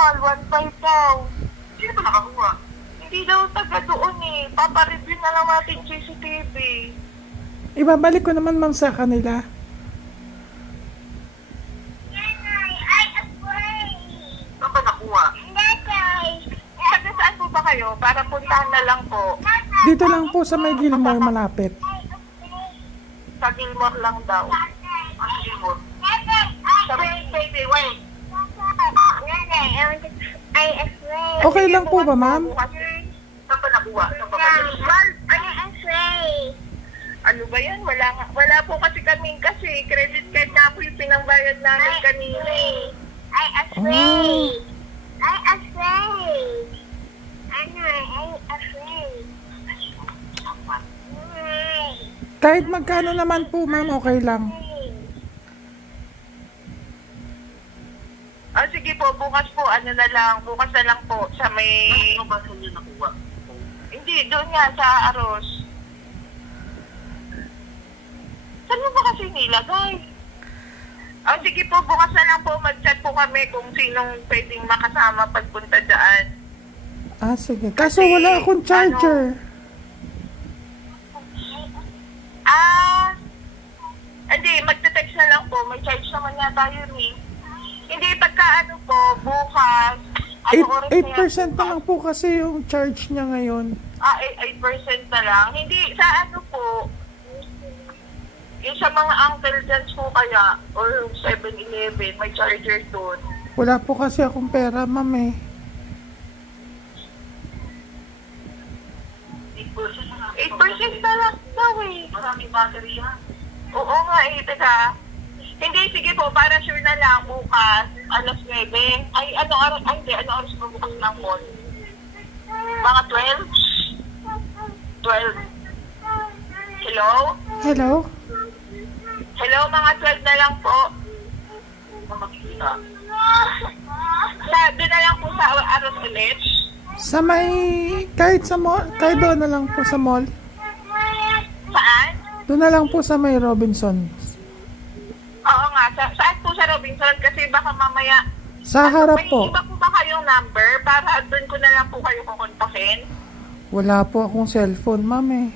1.5 daw. Sino ba nakakuha? Hindi daw taga doon eh. Papareview na lang natin CCTV. Ibabalik ko naman ma'am sa kanila. Saan ba nakuha? Saan po ba kayo? Para puntahan na lang po. Dito lang po sa may Gilmore malapit. Sa Gilmore lang daw. Sa Gilmore. Wait. Okay lang po ba ma'am? Saan ba nakuha? Ano ba yan? Wala po kasi kami credit card na po yung pinangbayad namin kanina eh. Kahit magkano naman po ma'am, okay lang. Sige po, bukas po, bukas na lang po sa may... Ano ba saan niyo nakuha? Hindi, doon nga sa Aros. Saan mo ba kasi nilagay? Sige po, bukas na lang po, mag-chat po kami kung sinong pwedeng makasama pagpunta dyan. Sige. Kaso wala akong charger. Hindi, magte-text na lang po. May charge naman yata yun eh. Hindi, pagka po, bukas, 8% na lang po kasi yung charge niya ngayon. 8% na lang. Hindi, sa po, yung sa mga uncle dyan po kaya, or 7-Eleven, may charger doon. Wala po kasi akong pera, ma'am eh. 8% na lang daw eh. Maraming battery yan. Oo nga eh, teka. Hindi, sige po, para sure na lang, bukas, alas 9. Ano oras po bukas ng mall? Mga 12? 12. Hello? Hello? Hello, mga 12 na lang po. Doon na lang po sa Aros ulit. Sa may, kahit doon na lang po sa mall. Saan? Doon na lang po sa may Robinsons. Oo nga, saan po sa Robinson? Kasi baka mamaya... Sa harap po. May iba po ba kayong number para doon ko na lang po kayo kukontakin? Wala po akong cellphone, ma'am eh.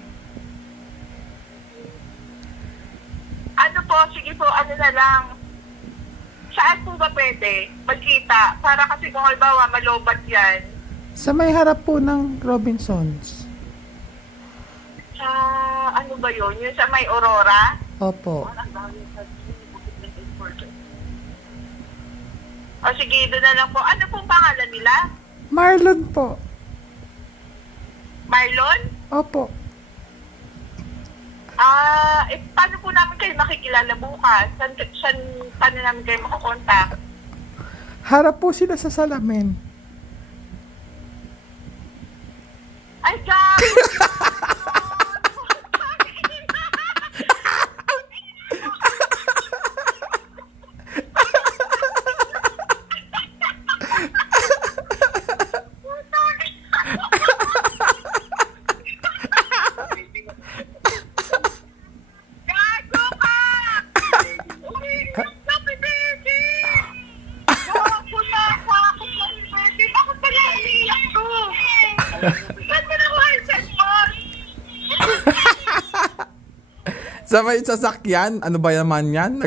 Sige po, na lang. Saan po ba pwede magkita? Para kasi kung halimbawa malobat yan. Sa may harap po ng Robinsons. Sa ano ba yun? Yung sa may Aurora? Opo. Sige, doon na lang po. Ano pong pangalan nila? Marlon po. Marlon? Opo. Paano po namin kayo makikilala bukas? Paano namin kayo makakontak? Harap po sila sa salamin. Ay, God! Sa may sasakyan, ano ba naman yan?